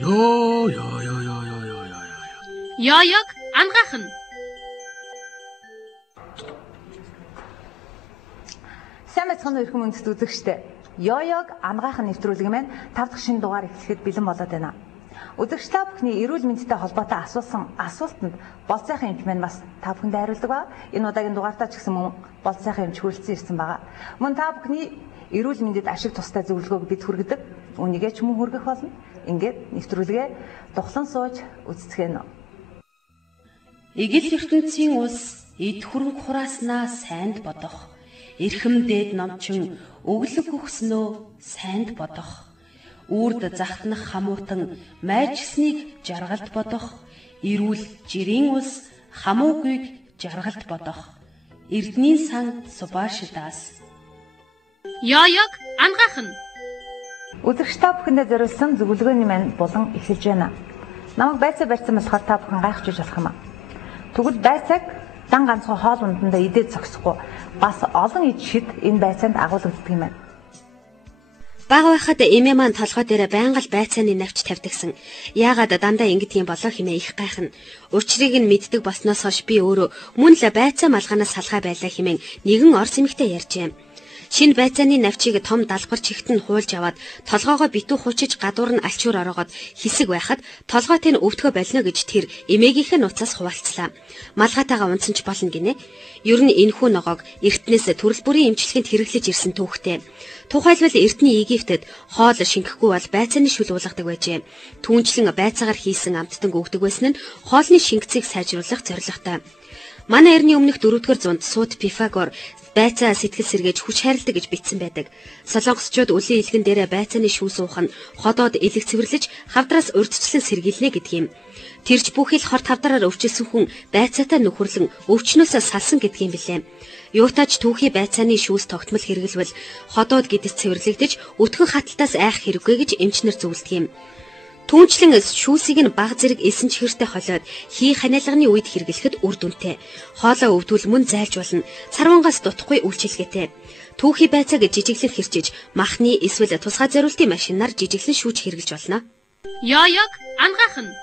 Ёо. Ёёг ангах нь. Сайн мэцхан өрхөн үндэст үзэгчтэй. Ёёг ангахын нэвтрүүлэг маань 5 дахь шинэ дугаар эхлэхэд бэлэн болоод байна. Үзэгч та бүхний эрүүл мэндтэй холбоотой асуусан асуултанд болцоохон эмч маань бас та бүхэндээ хариулдаг ба энэ удаагийн дугаартаа ч гэсэн мөн болцоохон эмч хүрэлцэн ирсэн байгаа. Мөн та бүхний эрүүл мэндэд ашиг тустай зөвлөгөөг бид хүргэдэг. Үнийгээ ч мөн хүргэх болно. Ингээд нэвтрүүлгээ духлан сууж үздэхэнэ. Игэл ертөнцийн ус эд хөрөнгө хурааснаа сайнд бодох. Эрхэм дээд номчин өглөг өгснөө сайнд бодох. Үрд захтнах хамуутан майжсныг жаргалд бодох. Эрүүл жирийн ус хамуугүйг жаргалд бодох. Эрдний санд субашидаас. Ёёг ангах нь. Үзэгч та бүхэндээ зориулсан зөвлөгөөний маань болон эхэлж байна. Намайг байцаа барьсан болохоор та бүхэн гайхаж болох юм аа. Тэгвэл байцааг дан ганцхан хоол ундандаа идээд зогсохгүй бас олон ижид энэ байцаанд агуулгаддаг юм байна. Бага байхад эмээ маань толгой дээр байнга л байцааны навч тавьдагсан. Яагаад дандаа ингэдэг юм болоо хэмээн их гайхна. Учрыг нь мэддэг болсноос хойш би өөрөө мөн л байцаа малганаас салхай байлаа хэмээн нэгэн орс эмэгтэй ярьжээ. Шинэ байцааны навчийг том далбар чигт нь хуулж аваад толгоогоо битүү хуучиж гадуур нь алчуур орогоод хэсэг байхад толгойт нь өвдгөө болно гэж тэр эмээгийнхээ нуцаас хуваалцлаа. Малгайтайгаа унсан ч болно гинэ. Ер нь энэхүү ногоог эртнээс төрөл бүрийн эмчилгээнд хэрэглэж ирсэн түүхтэй. Тухайлбал Эрдэнэ Египтэд хоол шингэхгүй бол байцааны шүл уулгадаг байжээ. Түүнчлэн байцаагаар хийсэн амттан өгдөг байсан нь хоолны шингэцийг сайжруулах зорилготой. Манай эртний өмнөх 4-р зуунд Сууд Пифагор байцаа сэтгэл сэргээж хүч хайрладаг гэж бичсэн байдаг. Солонгосчууд үлийн илгэн дээрээ байцааны шүү суух нь ходоод элэг цэвэрлэж хавдраас урьдчилан сэргийлнэ гэдэг юм. Тэрч бүхэл хорт хавдраар өвчсөн хүн байцаатай нөхөрлөн өвчнөөсөө салсан гэдэг юм билээ. Юутаач түүхий байцааны шүүс тогтмол хэрэглэвэл ходоод гэдэс цэвэрлэгдэж өтгөн хаталтаас айх хэрэггүй гэж эмчнэр зөвлөдөг юм. Түүнчлэн шүүсийг нь баг зэрэг эсэн чихэртэй холиод хий ханиалганы үед хэрэглэхэд үр дүнтэй. Хоолоо өвдвөл мөн зайлж болно. Царвангаас дутхгүй үйлчилгээтэй. Түүхий байцааг жижиглэн хэрчиж махны эсвэл тусгай зориултын машинаар жижиглэн шүүж хэрэглэж болно. Ёёг ангах нь.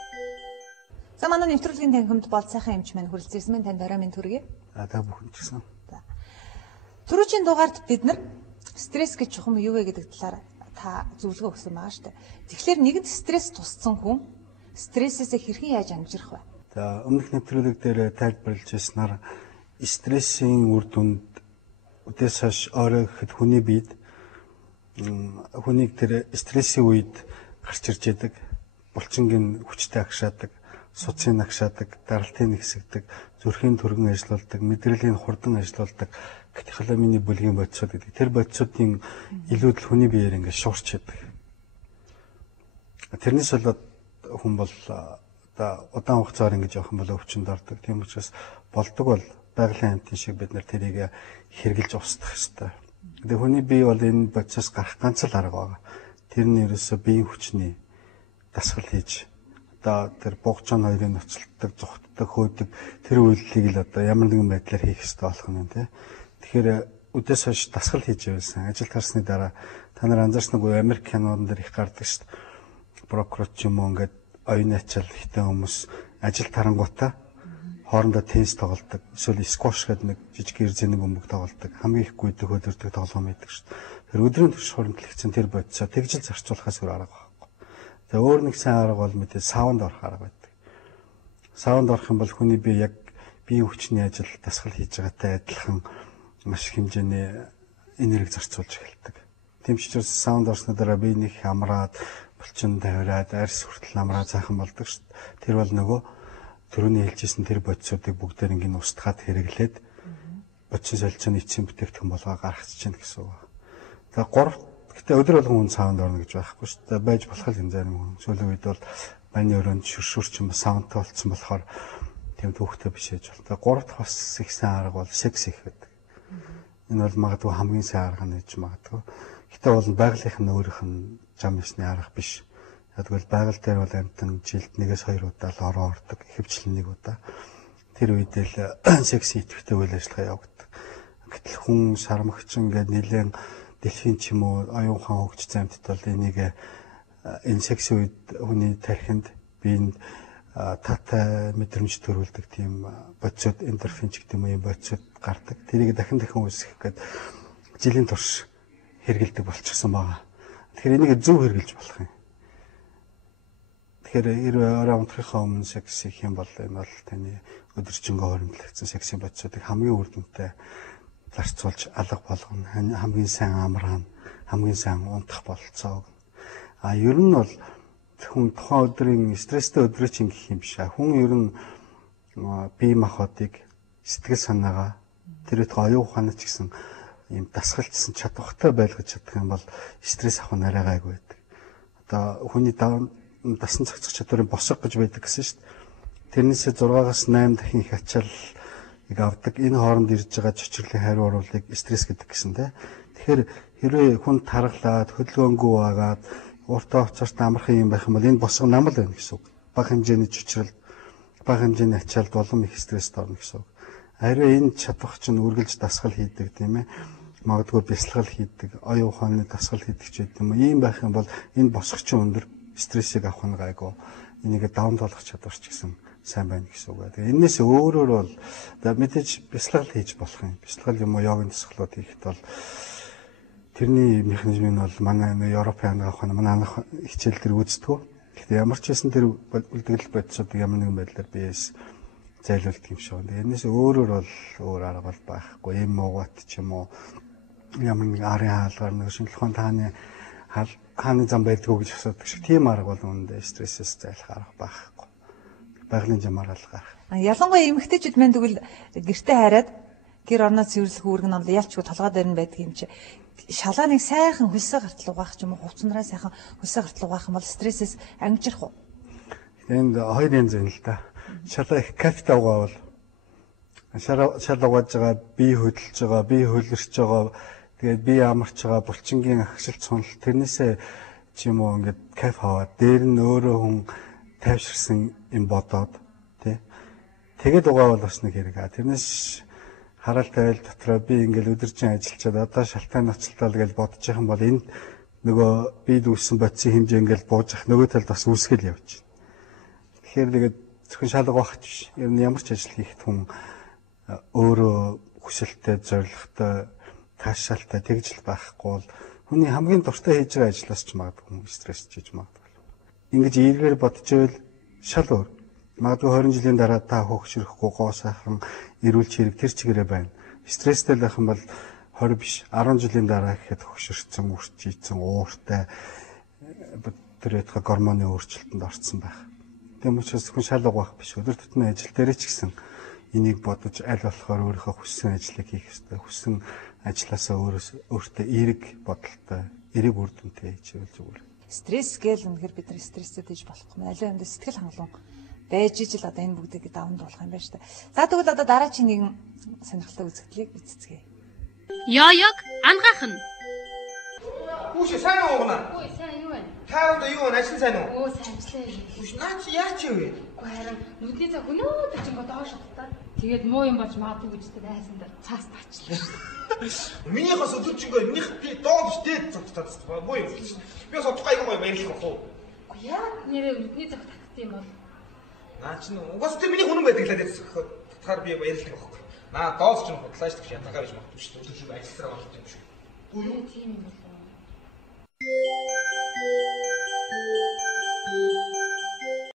За манай нэвтрүүлгийн танхимд болцоохон эмч маань хүрэлцсэн мэн танд орой минь төргий. Та бүхэн ч гэсэн. Түрүүчийн дугаард бид нар стресс гэж чухам юу вэ гэдэг талаар та зөвлөгөө өгсөн байгаа шүү дээ. Тэгэхээр нэгэнт стресс тусцсан хүн стрессээсээ хэрхэн яаж ангижрах вэ? За өмнөх нэвтрүүлэг дээр тайлбарлаж ирснээр стрессийн үр дүнд үдээс хойш орой гэхэд хүний биед хүнийг тэр стрессийн үед гарч ирж яадаг, булчингийн хүчтэй агшаадаг, суцын агшаадаг, даралтын нэгсгдэг, зүрхийн түргэн ажиллаулдаг, мэдрэлийн хурдан ажиллаулдаг катехоламины бүлгийн бодисууд гэдэг. Тэр бодисуудын илүүдэл хүний биеэр ингээд шуурч яадаг. Тэрнээс болоод хүн бол удаан хугацаар ингэж явах юм бол өвчнөд ордог. Тийм учраас болдог бол байгалийн амьтан шиг бид нар тэрийг хэрглэж устгах хэрэгтэй. Тэгээ хүний бие бол энэ бодисоос гарах ганц л арга байгаа. Тэр нь ерөөсөө биеийн хүчний дасгал хийж тэр бугчаан хоёрын ноцолдог, зүхтдэг, хөөдөг тэр үйлдэлийг л ямар нэгэн байдлаар хийх хэрэгтэй болох юм тийм. Тэгэхээр үдээс хойш дасгал хийж явсан. Ажил тарсны дараа та нар анзаарснаггүй Америк кинонд дэр их гардаг шүү дээ. Прокурор ч юм уу ингээд оюуны ачаал ихтэй хүмүүс ажил тарангуудаа хоорондоо теннис тоглодог. Эсвэл сквош гэдэг нэг жижиг эрзэний бөмбөг тоглодог. Хамгийн их гүйдэг хөдөрдөг тоглоом байдаг шүү дээ. Тэр өдрийн турш хуримтлагцсан тэр бодисоо тэгжил зарцуулахаас өөр арга байхгүй. За өөр нэг сайн арга бол мэдээ саунд орох арга байдаг. Саунд орох юм бол хүний бие яг биеийн хүчний ажил дасгал хийж байгаатай адилхан маш их хэмжээний энерги зарцуулж эхэлдэг. Тийм ч учраас саунд орсны дараа биений хамраад, булчин тавираад, арьс хүртэл амраа цаахан болдог шүү дээ. Тэр бол нөгөө түрүүний хэлжсэн тэр бодисуудыг бүгдээр ингээд устгаад хэрэглээд бодис солилцооны эцсийн бүтээгдэхүүн болгоо гаргаж чинь гэсэн үг. За 3 гэтээ өдөр болгон хүн саунд орно гэж байхгүй шүү дээ. Байж болох юм зарим хүн. Сүүлийн үед бол баны өрөөнд шүршүрч юм саундтай болцсон болохоор тийм төвхтэй биш ээж бол. За 3 дахь бас их сайн арга бол секс их байдаг. Энэ бол магадгүй хамгийн сайн арга нэж магадгүй. Гэтэ бол байгалийнх нь өөрийнх нь зам ёсны арга биш. Ягдвал байгаль дээр бол амтан жилд 1-2 удаа л ороо ордог, ихэвчлэн 1 удаа. Тэр үедээ л секси идэвхтэй үйл ажиллагаа явагддаг. Гэтэл хүн шармагч ингээд нэлээд дэлхийн ч юм уу оюун ухаан хөгжсөн амьтад бол энийг энэ секс үед хүний тархинд биеинд татай мэдрэмж төрүүлдэг тийм бодисод эндорфин ч гэдэг юм бодисод гардаг. Тэрийг дахин үүсгэх гээд жилийн турш хэргэлдэг болчихсон байгаа. Тэгэхээр энийг зөв хэрглэж болох юм. Тэгэхээр хэрвээ орой унтрахынхаа өмнө секс хийх юм бол энэ бол таны өдөржингөө хоримтлагдсан сексийн бодисуудыг хамгийн үр дүнтэй зарцуулж алга болгоно. Хамгийн сайн амархан, хамгийн сайн унтах бололцоо. Ер нь бол хүн тухайн өдрийн стресстэй өдрөө чинь гэх юм биш. Хүн ер нь бие махбодыг сэтгэл санаагаа тэр их оюун ухаанаа ч гэсэн юм дасгалжсан чадвартай байлгаж чадах юм бол стресс авах нь арай гайгүй байдаг. Одоо хүний дасан цогцох чадварын босго гэж байдаг гэсэн шүү дээ. Тэрнээсээ 6-аас 8 дахин их ачааллыг авдаг. Энэ хооронд ирж байгаа чөчрөлийн хариу оруулалтыг стресс гэдэг гэсэн тийм. Тэгэхээр хэрвээ хүн тархлаад хөдөлгөөнгүй байгаад уртаа уцаарт амархан юм байх юм бол энэ босго намал байна гэсэн үг. Бага хэмжээний чөчрөл, бага хэмжээний ачаалт улам их стресст орно гэсэн үг. Харин энэ чадвар чинь үргэлж дасгал хийдэг тийм ээ. Магадгүй бясалгал хийдэг, оюун ухааны дасгал хийдэг ч гэдэг юм. Ийм байх юм бол энэ босго чинь өндөр стрессийг авах нь гайгүй. Энийг даван толгох чадвар ч гэсэн сайн байна гэсэн үг. Тэгээ энэс өөрөөр бол мэдээж бясалгал хийж болох юм. Бясалгал юм уу йогийн дасгалууд хийхэд бол тэрний механизм нь бол манай Европын анх ухааны манай анх хичээл дээр үздэг. Гэхдээ ямар ч хэсэн тэр үлдэгдэл бодисуудыг ямар нэгэн байдлаар биес зайлуулдаг юм шиг. Энэс өөрөөр бол өөр арга бол байхгүй. Эм муугат ч юм уу ямар нэг арын хаалгаар нэг шинжлэх ухааны хааны зам байдгүй гэж асуудаг шиг тийм арга бол үүндээ стрессээс зайлах арга байхгүй. Байгалийн замаар л гарах. Ялангуяа эмэгтэйчүүд мэн тэгвэл гэртээ хараад гэр орноо цэвэрлэх үүрэг нь бол ялчгүй толгой дээр нь байдаг юм чи. Шалгааныг сайхан хөлсөө гартал угаах ч юм уу хувцсанараа сайхан хөлсөө гартал угаах юм бол стрессээс ангижрах уу? Энд хоёр янз байна л да. Шалгаа их кафе угаавал шал угааж байгаа, бие хөдөлж байгаа, бие хөлөрч байгаа, тэгээд бие амарч байгаа, булчингийн агшилт сунал тэрнээсээ ч юм уу ингээд кафе аваад дээр нь өөрөө хүн тайвширсан юм бодоод тий. Тэгээд угаавал бас нэг хэрэг. Тэрнээс хараал тавиал дотроо би ингээл өдөржин ажиллачаад одоо шалтгаан ноцтол гэж бодож байгаа юм бол энд нөгөө бид үүссэн бодисын хэмжээ ингээл бууж ах нөгөө талд бас үүсгэл явж байна. Тэгэхээр тэгээд зөвхөн шалга багч биш. Ер нь ямар ч ажил хийхэд хүн өөрөө хүсэлтэй, зорилготой, таашаалтай тэгжил байхгүй бол хүний хамгийн дуртай хийж байгаа ажлаас ч магадгүй стресс хийж магадгүй. Ингэж эргээр бодож ивэл шал өөр. Магадгүй 20 жилийн дараа та хөөгшөрөхгүй гоо сайхан эрүүл чирэг тэр чигээрээ байна. Стресстэй байх юм бол 20 биш 10 жилийн дараа гэхэд хөөгшөрсөн, үрчийдсэн, ууртай тэр ятга гормоны өөрчлөлтөнд орсон байх. Тийм учраас хүн шал угаах биш. Өдөр тутмын ажил дээр ч гэсэн энийг бодож аль болохоор өөрийнхөө хүссэн ажлыг хийх ёстой. Хүссэн ажилласаа өөртөө эерэг бодолтой, эерэг үр дүнтэй хийвэл зүгээр. Стресс гээл үнэхээр бид нар стресстэй хийж болохгүй. Аливаа юмд сэтгэл хангалуун байж ижил одоо энэ бүгдийг даван дуулах юм байна шүү дээ. За тэгвэл одоо дараагийн нэгэн сонирхолтой үзэгдлийг эцэцгээе. Яаяг ангаах нь. Хүүш сайн уу гэнэ? Ой, сайн юу вэ? Та одоо юу вэ? Ажил сайн уу? Оо, сайн ажиллаа. Хүүш наач яач вэ? Уу харин нүдний цаг өнөөдөр ч ингээ доош хатаа. Тэгээд муу юм болж магадгүй гэж тайсан дээр цаас таачлаа. Миний хас өдөржингөө минийх би доош дээд цогцтаас муу юм биш. Би бас утгай гоё баярлах уу? Уу яа нэрээ нүдний цаг татдаг юм бол. Наач нь угаас тэр миний хүнэн байдаг л дээд татахаар би баярлах байхгүй. Наа доос ч худлаа шүү дээ. Ятагаар гэж магадгүй шүү дээ. Өдөржингөө ажилласараа болж юм шүү. Үгүй юу? Тийм юм болов.